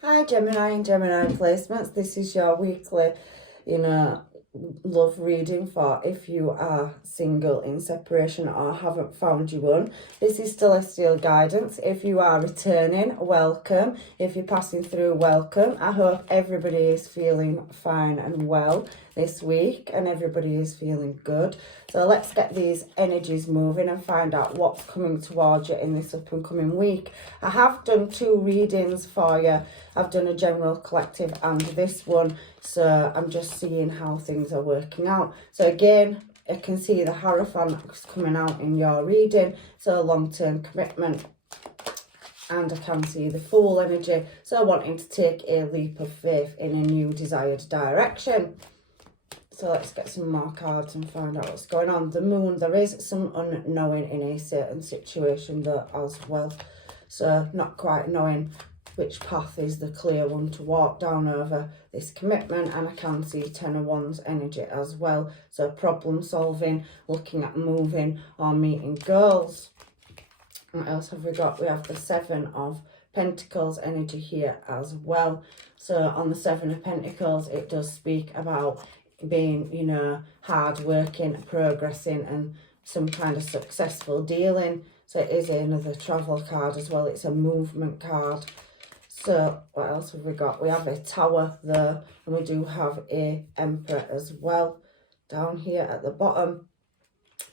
Hi Gemini and Gemini placements. This is your weekly, love reading for if you are single, in separation, or haven't found your one. This is celestial guidance. If you are returning, welcome. If you're passing through, welcome. I hope everybody is feeling fine and well this week and everybody is feeling good. So let's get these energies moving and find out what's coming towards you in this up and coming week. I have done 2 readings for you. I've done a general collective and this one, so I'm just seeing how things are working out. So again, I can see the Hierophant coming out in your reading, so long-term commitment. And I can see the Fool energy, so wanting to take a leap of faith in a new desired direction. So let's get some more cards and find out what's going on. The Moon, there is some unknowing in a certain situation though as well. So not quite knowing which path is the clear one to walk down over this commitment. And I can see 10 of Wands energy as well. So problem solving, looking at moving or meeting goals. What else have we got? We have the 7 of Pentacles energy here as well. So on the 7 of Pentacles, it does speak about being, hard working, progressing, and some kind of successful dealing. So it is another travel card as well. It's a movement card. So what else have we got? We have a Tower there, and we do have a Emperor as well down here at the bottom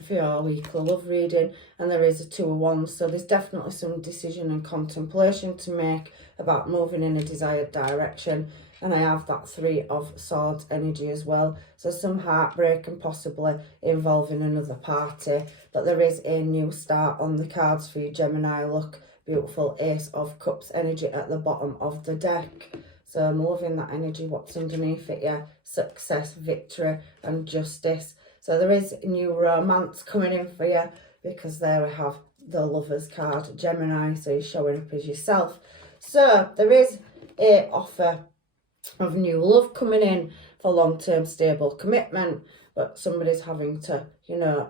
for your weekly love reading. And there is a 2 of Wands, so there's definitely some decision and contemplation to make about moving in a desired direction. And I have that 3 of Swords energy as well, so some heartbreak and possibly involving another party. But there is a new start on the cards for you, Gemini. Look, beautiful Ace of Cups energy at the bottom of the deck. So I'm loving that energy. What's underneath it? Yeah, success, victory and justice. So there is new romance coming in for you, because there we have the Lovers card, Gemini, so you're showing up as yourself. So there is a offer of new love coming in for long-term stable commitment, but somebody's having to,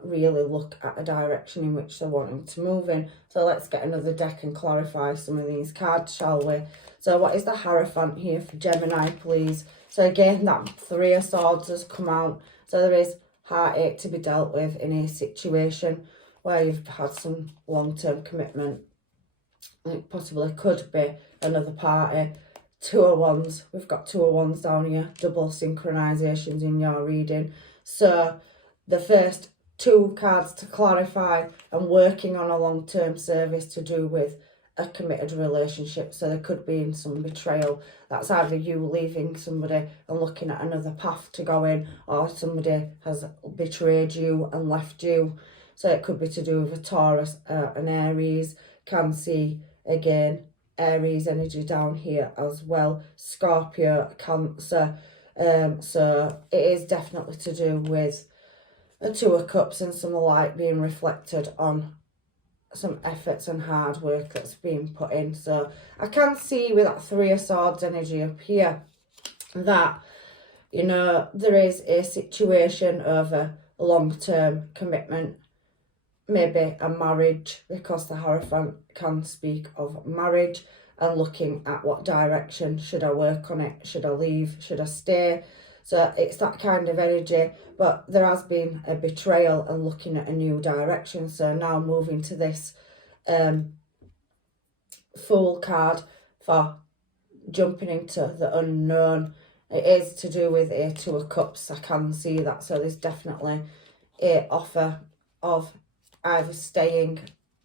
really look at a direction in which they're wanting to move in. So let's get another deck and clarify some of these cards, shall we? So what is the Hierophant here for Gemini, please? So again, that 3 of Swords has come out. So there is heartache to be dealt with in a situation where you've had some long-term commitment. It possibly could be another party. 2 of Wands. We've got 2 of Wands down here. Double synchronizations in your reading. So the first 2 cards to clarify and working on a long-term service to do with a committed relationship. So there could be some betrayal. That's either you leaving somebody and looking at another path to go in, or somebody has betrayed you and left you. So it could be to do with a Taurus, an Aries. Can see again Aries energy down here as well. Scorpio, Cancer. So it is definitely to do with a 2 of Cups and some light being reflected on some efforts and hard work that's being put in. So I can see with that 3 of Swords energy up here that, there is a situation over a long-term commitment, maybe a marriage, because the Hierophant can speak of marriage and looking at what direction. Should I work on it? Should I leave? Should I stay? So it's that kind of energy, but there has been a betrayal and looking at a new direction. So now moving to this Fool card for jumping into the unknown. It is to do with a 2 of Cups. I can see that. So there's definitely a offer of either staying,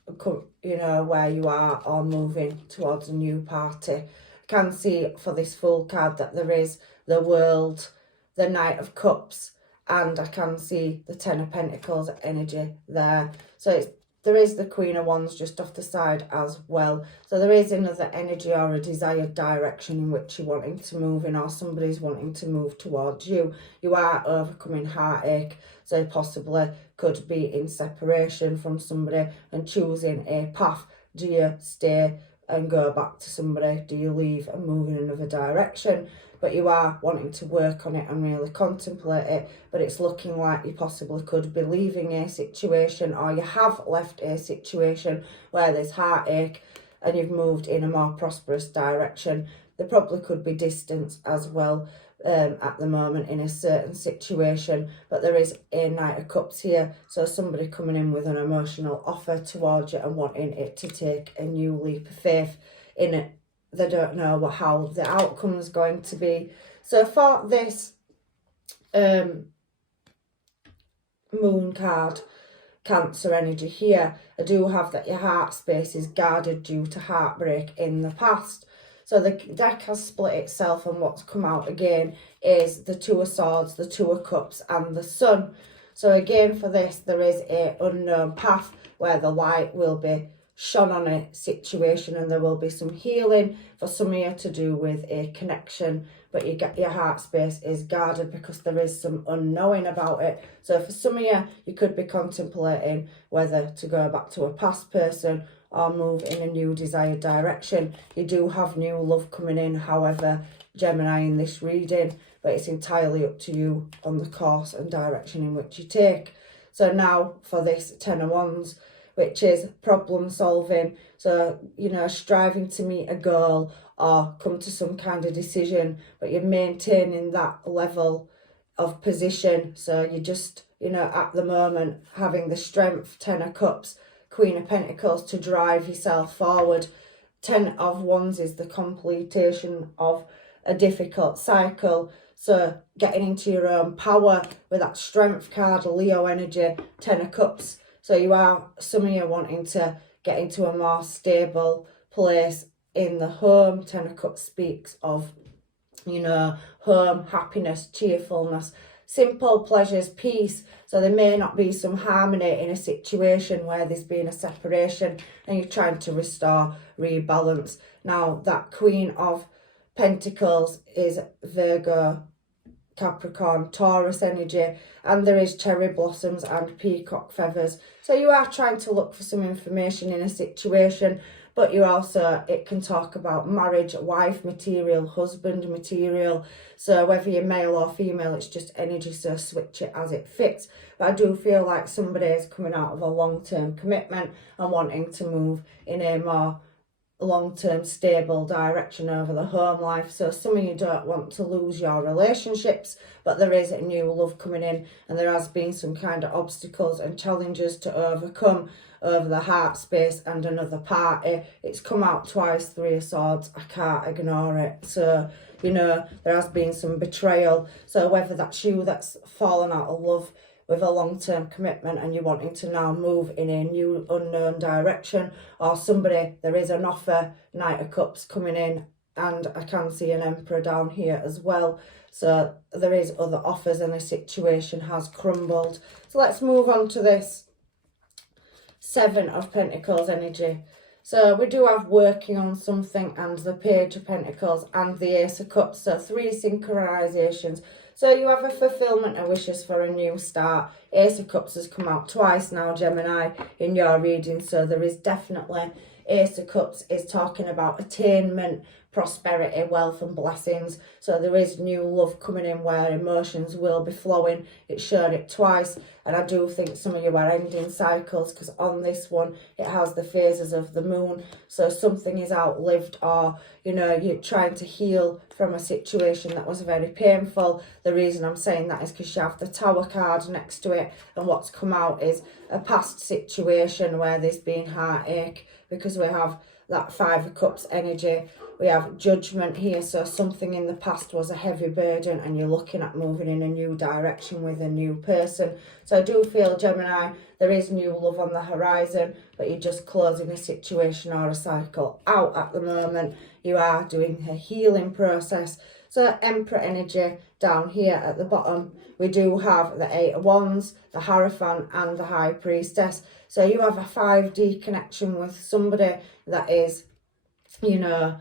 where you are, or moving towards a new party. I can see for this Fool card that there is the World, the Knight of Cups, and I can see the 10 of Pentacles energy there. So there is the Queen of Wands just off the side as well. So there is another energy or a desired direction in which you're wanting to move in, or somebody's wanting to move towards you. You are overcoming heartache, so possibly could be in separation from somebody and choosing a path. Do you stay and go back to somebody? Do you leave and move in another direction? But you are wanting to work on it and really contemplate it. But it's looking like you possibly could be leaving a situation, or you have left a situation where there's heartache and you've moved in a more prosperous direction. there probably could be distance as well at the moment in a certain situation, but there is a Knight of Cups here, so somebody coming in with an emotional offer towards you and wanting it to take a new leap of faith in it. They don't know how the outcome is going to be. So for this moon card, Cancer energy here, I do have that your heart space is guarded due to heartbreak in the past. So the deck has split itself, and what's come out again is the Two of Swords, the Two of Cups and the Sun. So again for this, there is a unknown path where the light will be shone on a situation, and there will be some healing for some of you to do with a connection, but your heart space is guarded because there is some unknowing about it. So for some of you, you could be contemplating whether to go back to a past person or move in a new desired direction. You do have new love coming in, however, Gemini, in this reading, but it's entirely up to you on the course and direction in which you take. So now for this Ten of Wands, which is problem solving. So, you know, striving to meet a goal or come to some kind of decision, but you're maintaining that level of position. So you just, you know, at the moment, having the strength, Ten of Cups, Queen of Pentacles, to drive yourself forward. Ten of Wands is the completion of a difficult cycle. So getting into your own power with that strength card, Leo energy, Ten of Cups. So you are, some of you wanting to get into a more stable place in the home. Ten of Cups speaks of, you know, home, happiness, cheerfulness, simple pleasures, peace. So there may not be some harmony in a situation where there's been a separation and you're trying to restore, rebalance. Now that Queen of Pentacles is Virgo, Capricorn, Taurus energy, and there is cherry blossoms and peacock feathers. So you are trying to look for some information in a situation, but you also, it can talk about marriage, wife material, husband material. So whether you're male or female, it's just energy, so switch it as it fits. But I do feel like somebody is coming out of a long-term commitment and wanting to move in a more long-term stable direction over the home life. So some of you don't want to lose your relationships, but there is a new love coming in, and there has been some kind of obstacles and challenges to overcome over the heart space and another party. It's come out twice, Three of Swords, I can't ignore it. So, you know, there has been some betrayal. So whether that's you that's fallen out of love with a long-term commitment and you're wanting to now move in a new unknown direction, or somebody, there is an offer, Knight of Cups coming in, and I can see an Emperor down here as well. So there is other offers and the situation has crumbled. So let's move on to this Seven of Pentacles energy. So we do have working on something, and the Page of Pentacles and the Ace of Cups. So three synchronizations. So you have a fulfillment of wishes for a new start. Ace of Cups has come out twice now, Gemini, in your reading. So there is definitely, Ace of Cups is talking about attainment, prosperity, wealth and blessings. So there is new love coming in where emotions will be flowing. It showed it twice, and I do think some of you are ending cycles, because on this one it has the phases of the moon. So something is outlived, or you know, you're trying to heal from a situation that was very painful. The reason I'm saying that is because you have the Tower card next to it, and what's come out is a past situation where there's been heartache, because we have that Five of Cups energy. We have Judgment here, so something in the past was a heavy burden and you're looking at moving in a new direction with a new person. So I do feel, Gemini, there is new love on the horizon, but you're just closing a situation or a cycle out at the moment. You are doing a healing process. So Emperor energy down here at the bottom, we do have the Eight of Wands, the Hierophant and the High Priestess. So you have a 5D connection with somebody that is, you know,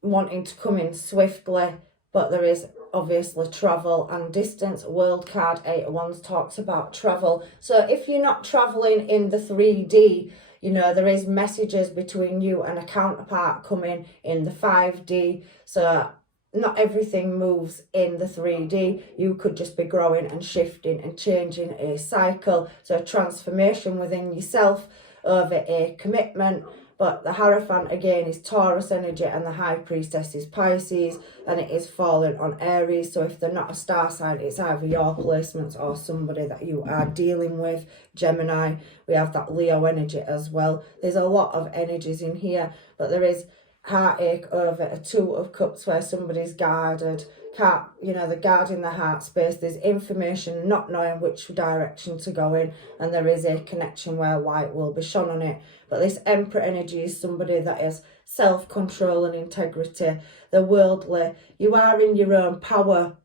wanting to come in swiftly, but there is obviously travel and distance. World card, Eight of Wands, talks about travel. So if you're not traveling in the 3D, you know, there is messages between you and a counterpart coming in the 5D. So not everything moves in the 3D. You could just be growing and shifting and changing a cycle. So a transformation within yourself over a commitment, But the Hierophant again is Taurus energy, and the High Priestess is Pisces, and it is falling on Aries. So if they're not a star sign, it's either your placements or somebody that you are dealing with. Gemini, we have that Leo energy as well. There's a lot of energies in here, but there is heartache over a Two of Cups where somebody's guarded, they're guarding the heart space. There's information, not knowing which direction to go in, and there is a connection where light will be shone on it. But this Emperor energy is somebody that is self-control and integrity, the worldly. You are in your own power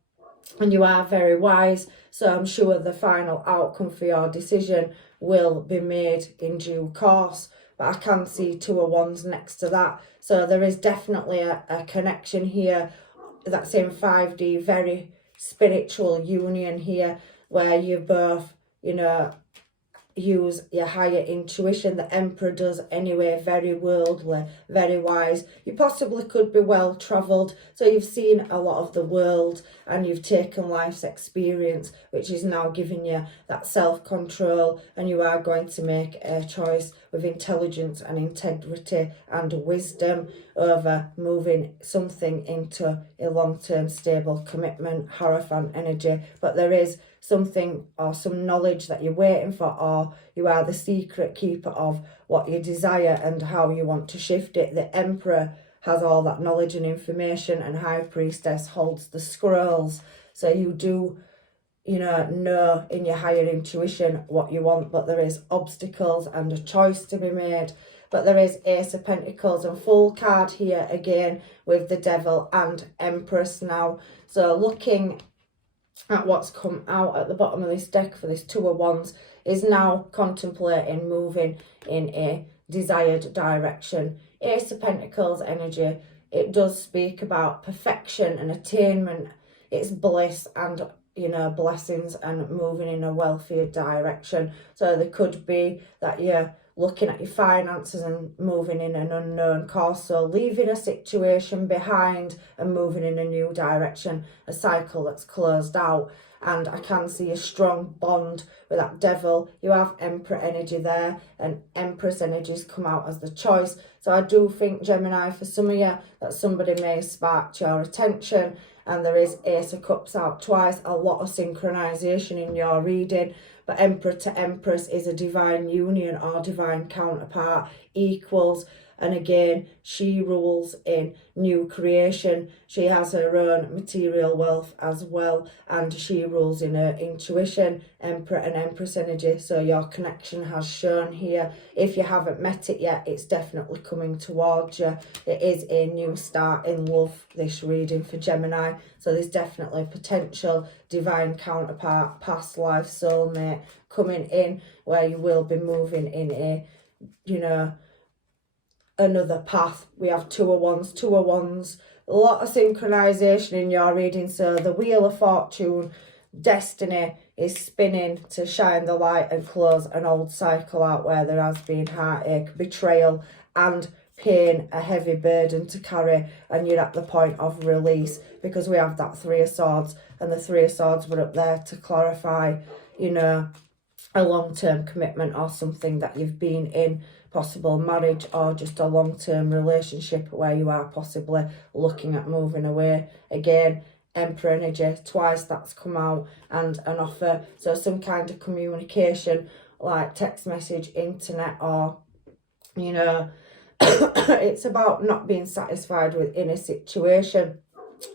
and you are very wise, so I'm sure the final outcome for your decision will be made in due course. But I can see Two of Wands next to that, so there is definitely a connection here that's in 5D, very spiritual union here, where you both, use your higher intuition. The Emperor does anyway, very worldly, very wise. You possibly could be well travelled, so you've seen a lot of the world and you've taken life's experience, which is now giving you that self-control, and you are going to make a choice with intelligence and integrity and wisdom over moving something into a long-term stable commitment, Hierophant energy. But there is something or some knowledge that you're waiting for, or you are the secret keeper of what you desire and how you want to shift it. The Emperor has all that knowledge and information, and High Priestess holds the scrolls. So you do, know in your higher intuition what you want, but there is obstacles and a choice to be made. But there is Ace of Pentacles and Full card here again with the Devil and Empress now. So looking at what's come out at the bottom of this deck for this Two of Wands, is now contemplating moving in a desired direction. Ace of Pentacles energy, it does speak about perfection and attainment. It's bliss and blessings and moving in a wealthier direction. So there could be that you're looking at your finances and moving in an unknown course, so leaving a situation behind and moving in a new direction, a cycle that's closed out. And I can see a strong bond with that Devil. You have Emperor energy there, and Empress energies come out as the choice. So I do think, Gemini, for some of you, that somebody may spark your attention. And there is Ace of Cups out twice, a lot of synchronization in your reading. But Emperor to Empress is a divine union or divine counterpart, equals. And again, she rules in new creation. She has her own material wealth as well, and she rules in her intuition, Emperor and Empress energy. So your connection has shown here. If you haven't met it yet, it's definitely coming towards you. It is a new start in love, this reading for Gemini. So there's definitely potential divine counterpart, past life soulmate coming in, where you will be moving in a, another path. We have Two of Wands, a lot of synchronization in your reading. So the Wheel of Fortune, destiny is spinning to shine the light and close an old cycle out where there has been heartache, betrayal and pain, a heavy burden to carry, and you're at the point of release, because we have that Three of Swords, and the Three of Swords were up there to clarify, a long-term commitment or something that you've been in, possible marriage or just a long-term relationship where you are possibly looking at moving away. Again, Emperor energy, twice that's come out, and an offer. So some kind of communication, like text message, internet, or, it's about not being satisfied within a situation.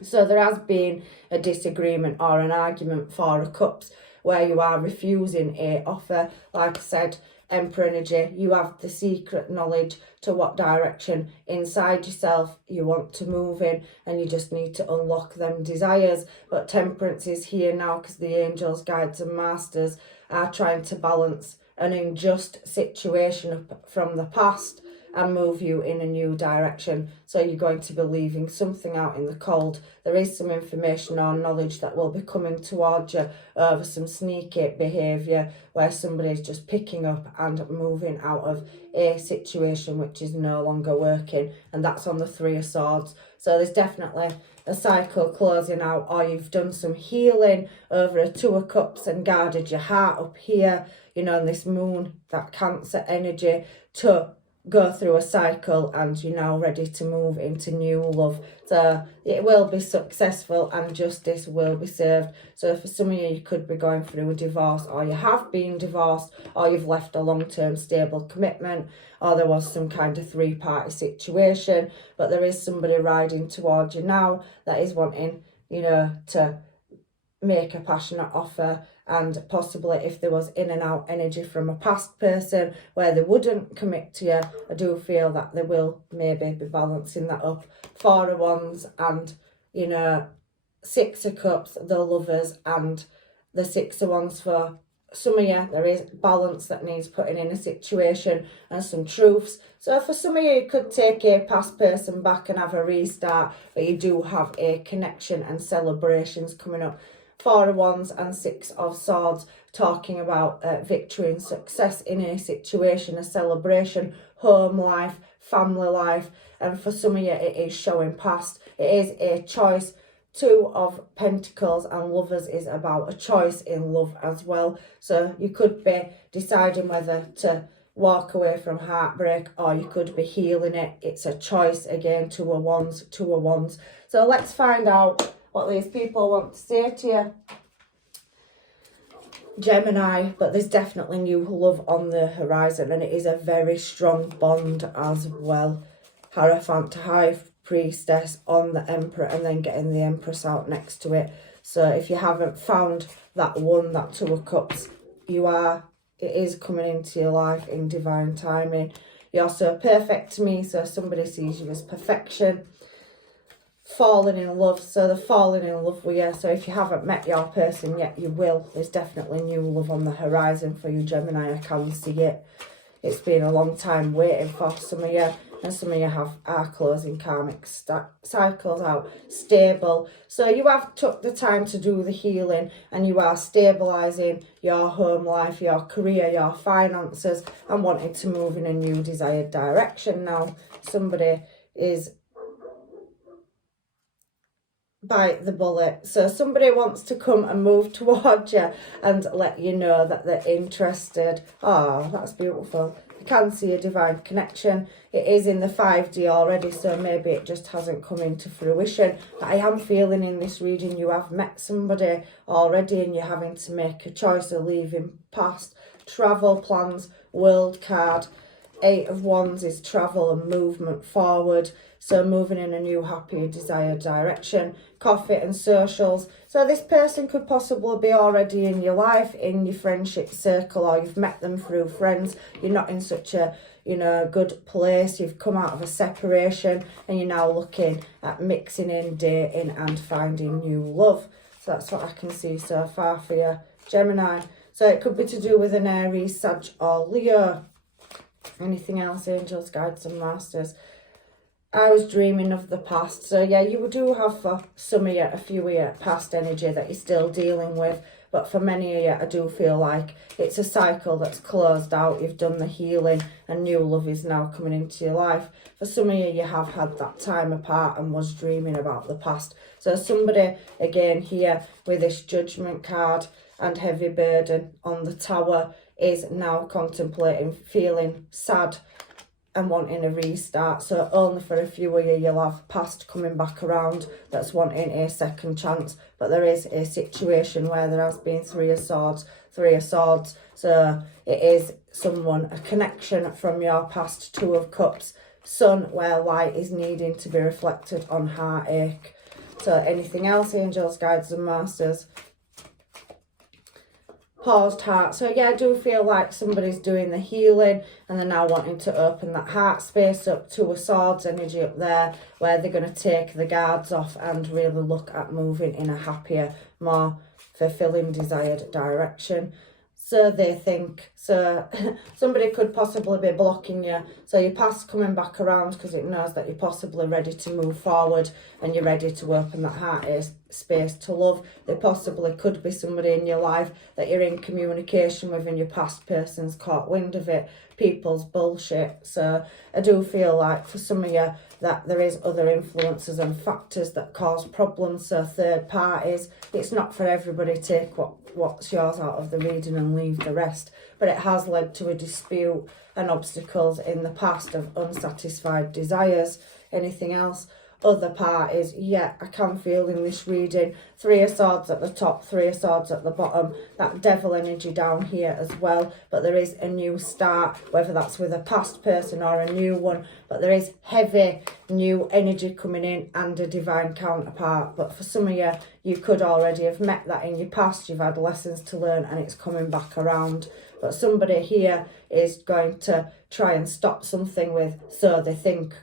So there has been a disagreement or an argument, Four of Cups, where you are refusing a offer. Like I said, Emperor energy, you have the secret knowledge to what direction inside yourself you want to move in, and you just need to unlock them desires. But Temperance is here now, because the angels, guides and masters are trying to balance an unjust situation from the past and move you in a new direction. So you're going to be leaving something out in the cold. There is some information or knowledge that will be coming towards you over some sneaky behaviour, where somebody's just picking up and moving out of a situation which is no longer working, and that's on the Three of Swords. So there's definitely a cycle closing out, or you've done some healing over a Two of Cups and guarded your heart up here, and this Moon, that Cancer energy, to go through a cycle and you're now ready to move into new love. So it will be successful and justice will be served. So for some of you, you could be going through a divorce, or you have been divorced, or you've left a long-term stable commitment, or there was some kind of three-party situation, but there is somebody riding towards you now that is wanting, you know, to make a passionate offer. And possibly if there was in and out energy from a past person where they wouldn't commit to you, I do feel that they will maybe be balancing that up. Four of Wands and, you know, Six of Cups, the Lovers, and the Six of Wands. For some of you, there is balance that needs putting in a situation and some truths. So for some of you, you could take a past person back and have a restart, but you do have a connection and celebrations coming up. Four of Wands and Six of Swords, talking about victory and success in a situation, a celebration, home life, family life. And for some of you, it is showing past. It is a choice. Two of Pentacles and Lovers is about a choice in love as well. So you could be deciding whether to walk away from heartbreak, or you could be healing it. It's a choice again. Two of Wands, Two of Wands. So let's find out what these people want to say to you. Gemini, but there's definitely new love on the horizon, and it is a very strong bond as well. Hierophant to High Priestess on the Emperor, and then getting the Empress out next to it. So if you haven't found that one, that Two of Cups, it is coming into your life in divine timing. You're so perfect to me, so somebody sees you as perfection. Falling in love, so they're falling in love with you. So if you haven't met your person yet, you will. There's definitely new love on the horizon for you, Gemini. I can see it. It's been a long time waiting for some of you, and some of you are closing karmic cycles out. Stable, so you have took the time to do the healing, and you are stabilizing your home life, your career, your finances, and wanting to move in a new desired direction. Now somebody is bite the bullet. So somebody wants to come and move towards you and let you know that they're interested. Oh, that's beautiful. You can see a divine connection. It is in the 5D already, so maybe it just hasn't come into fruition. But I am feeling in this reading you have met somebody already, and you're having to make a choice of leaving past. Travel plans, World card. Eight of Wands is travel and movement forward. So moving in a new, happy, desired direction. Coffee and socials. So this person could possibly be already in your life, in your friendship circle, or you've met them through friends. You're not in such a, you know, good place. You've come out of a separation, and you're now looking at mixing in, dating, and finding new love. So that's what I can see so far for you, Gemini. So it could be to do with an Aries, Sag, or Leo. Anything else, angels, guides, and masters? I was dreaming of the past. So yeah, you do have for some of you a few of you past energy that you're still dealing with, but for many of you, I do feel like it's a cycle that's closed out. You've done the healing, and new love is now coming into your life. For some of you, you have had that time apart and was dreaming about the past. So somebody again here with this Judgment card and heavy burden on the Tower is now contemplating, feeling sad and wanting a restart. So only for a few of you, you'll have past coming back around that's wanting a second chance. But there is a situation where there has been Three of Swords. So it is someone, a connection from your past. Two of Cups, Sun, where light is needing to be reflected on heartache. So anything else, angels, guides, and masters? Paused heart. So yeah, I do feel like somebody's doing the healing, and they're now wanting to open that heart space up. Two of Swords energy up there, where they're going to take the guards off and really look at moving in a happier, more fulfilling, desired direction. So they think. So somebody could possibly be blocking you. So your past coming back around because it knows that you're possibly ready to move forward, and you're ready to open that heart space to love. There possibly could be somebody in your life that you're in communication with, and your past person's caught wind of it. People's bullshit. So I do feel like for some of you, that there is other influences and factors that cause problems. So third parties, it's not for everybody. Take what's yours out of the reading and leave the rest. But it has led to a dispute and obstacles in the past of unsatisfied desires. Anything else? Other parties, yeah, I can feel in this reading 3 of Swords at the top, 3 of Swords at the bottom, that devil energy down here as well. But there is a new start, whether that's with a past person or a new one, but there is heavy new energy coming in and a divine counterpart. But for some of you, you could already have met that in your past. You've had lessons to learn and it's coming back around. But somebody here is going to try and stop something with "so they think?" ?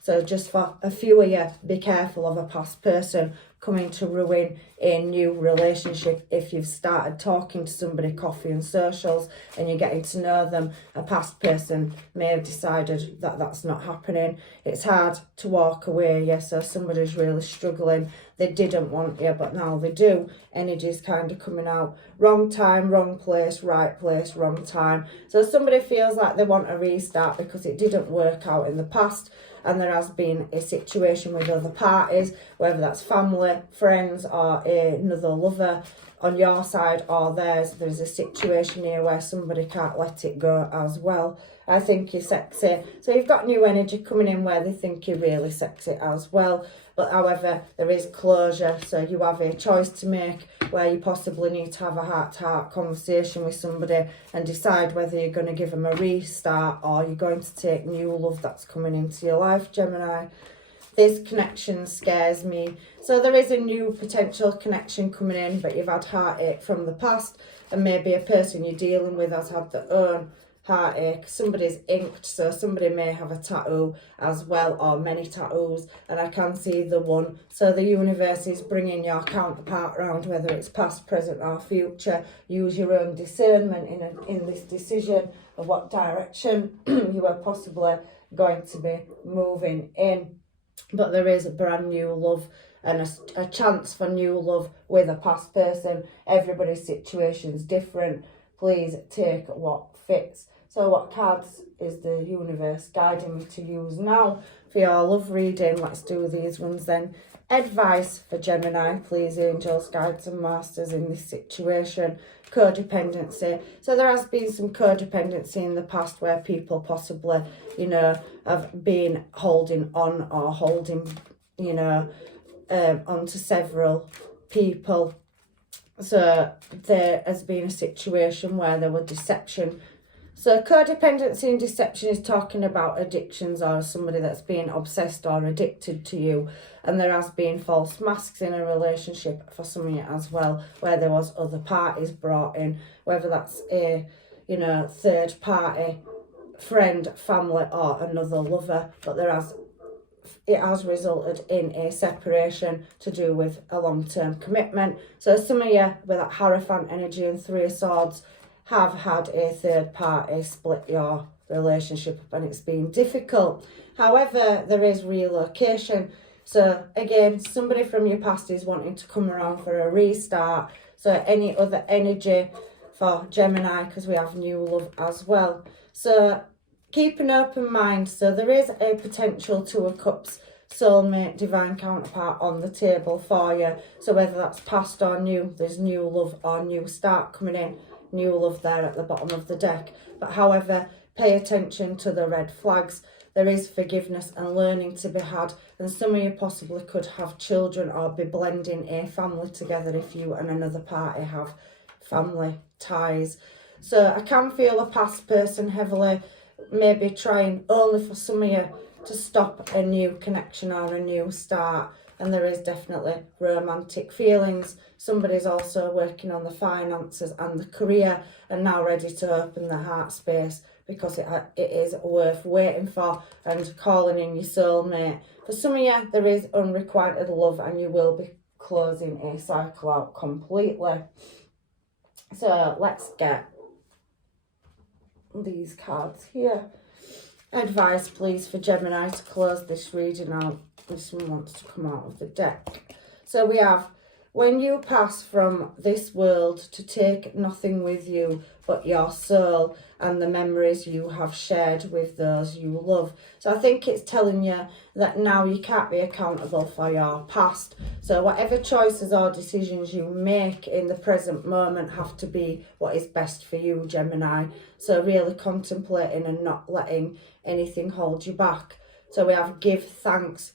So just for a few of you, be careful of a past person coming to ruin a new relationship. If you've started talking to somebody, coffee and socials, and you're getting to know them, a past person may have decided that that's not happening. It's hard to walk away, yes, so somebody's really struggling. They didn't want you, but now they do. Energy's kind of coming out. Wrong time, wrong place, wrong time. So somebody feels like they want a restart because it didn't work out in the past. And there has been a situation with other parties, whether that's family, friends, or another lover on your side or theirs. There's a situation here where somebody can't let it go as well. I think you're sexy. So you've got new energy coming in where they think you're really sexy as well. But however, there is closure. So you have a choice to make where you possibly need to have a heart-to-heart conversation with somebody and decide whether you're going to give them a restart or you're going to take new love that's coming into your life, Gemini. This connection scares me. So there is a new potential connection coming in, but you've had heartache from the past, and maybe a person you're dealing with has had their own heartache. Somebody's inked, so somebody may have a tattoo as well, or many tattoos, and I can see the one. So the universe is bringing your counterpart around, whether it's past, present or future. Use your own discernment in this decision of what direction you are possibly going to be moving in. But there is a brand new love and a chance for new love with a past person. Everybody's situation's different. Please take what fits. So what cards is the universe guiding me to use now for your love reading? Let's do these ones then. Advice for Gemini, please, angels, guides and masters in this situation. Codependency. So there has been some codependency in the past where people possibly, have been holding on or holding, onto several people. So there has been a situation where there were deception. So codependency and deception is talking about addictions or somebody that's being obsessed or addicted to you. And there has been false masks in a relationship for some of you as well, where there was other parties brought in, whether that's a, third party, friend, family or another lover. But it has resulted in a separation to do with a long-term commitment. So some of you with that Hierophant energy and 3 of Swords have had a third party split your relationship and it's been difficult. However, there is relocation. So again, somebody from your past is wanting to come around for a restart. So any other energy for Gemini, because we have new love as well. So keep an open mind. So there is a potential 2 of Cups, soulmate, divine counterpart on the table for you. So whether that's past or new, there's new love or new start coming in. New love there at the bottom of the deck. But however, pay attention to the red flags. There is forgiveness and learning to be had, and some of you possibly could have children or be blending a family together if you and another party have family ties. So I can feel a past person heavily maybe trying only for some of you to stop a new connection or a new start. And there is definitely romantic feelings. Somebody's also working on the finances and the career and now ready to open the heart space because it is worth waiting for and calling in your soulmate. For some of you, there is unrequited love and you will be closing a cycle out completely. So let's get these cards here. Advice, please, for Gemini to close this reading out. This one wants to come out of the deck. So we have when you pass from this world, to take nothing with you but your soul and the memories you have shared with those you love. So I think it's telling you that now you can't be accountable for your past. So whatever choices or decisions you make in the present moment have to be what is best for you, Gemini. So really contemplating and not letting anything hold you back. So we have give thanks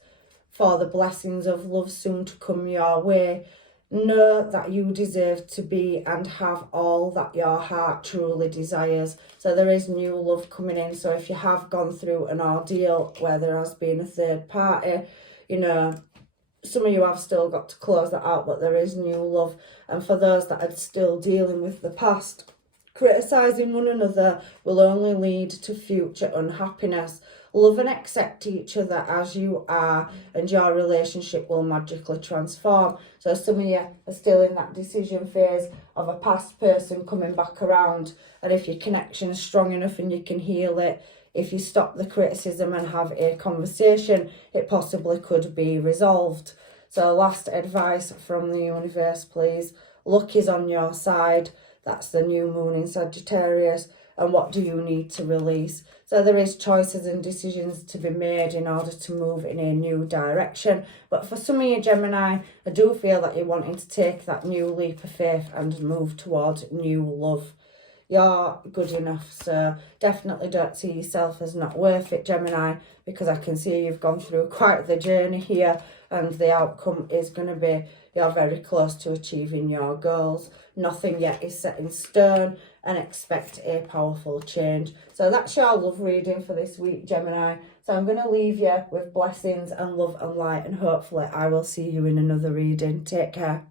for the blessings of love soon to come your way. Know that you deserve to be and have all that your heart truly desires. So there is new love coming in. So if you have gone through an ordeal where there has been a third party, you know, some of you have still got to close that out, but there is new love. And for those that are still dealing with the past, criticising one another will only lead to future unhappiness. Love and accept each other as you are, and your relationship will magically transform. So some of you are still in that decision phase of a past person coming back around, and if your connection is strong enough and you can heal it, if you stop the criticism and have a conversation, it possibly could be resolved. So last advice from the universe, please. Luck is on your side. That's the new moon in Sagittarius. And what do you need to release? So there is choices and decisions to be made in order to move in a new direction. But for some of you, Gemini, I do feel that you're wanting to take that new leap of faith and move towards new love. You're good enough, so definitely don't see yourself as not worth it, Gemini, because I can see you've gone through quite the journey here, and the outcome is going to be you're very close to achieving your goals. Nothing yet is set in stone, and expect a powerful change. So that's your love reading for this week, Gemini. So I'm going to leave you with blessings and love and light, and hopefully I will see you in another reading. Take care.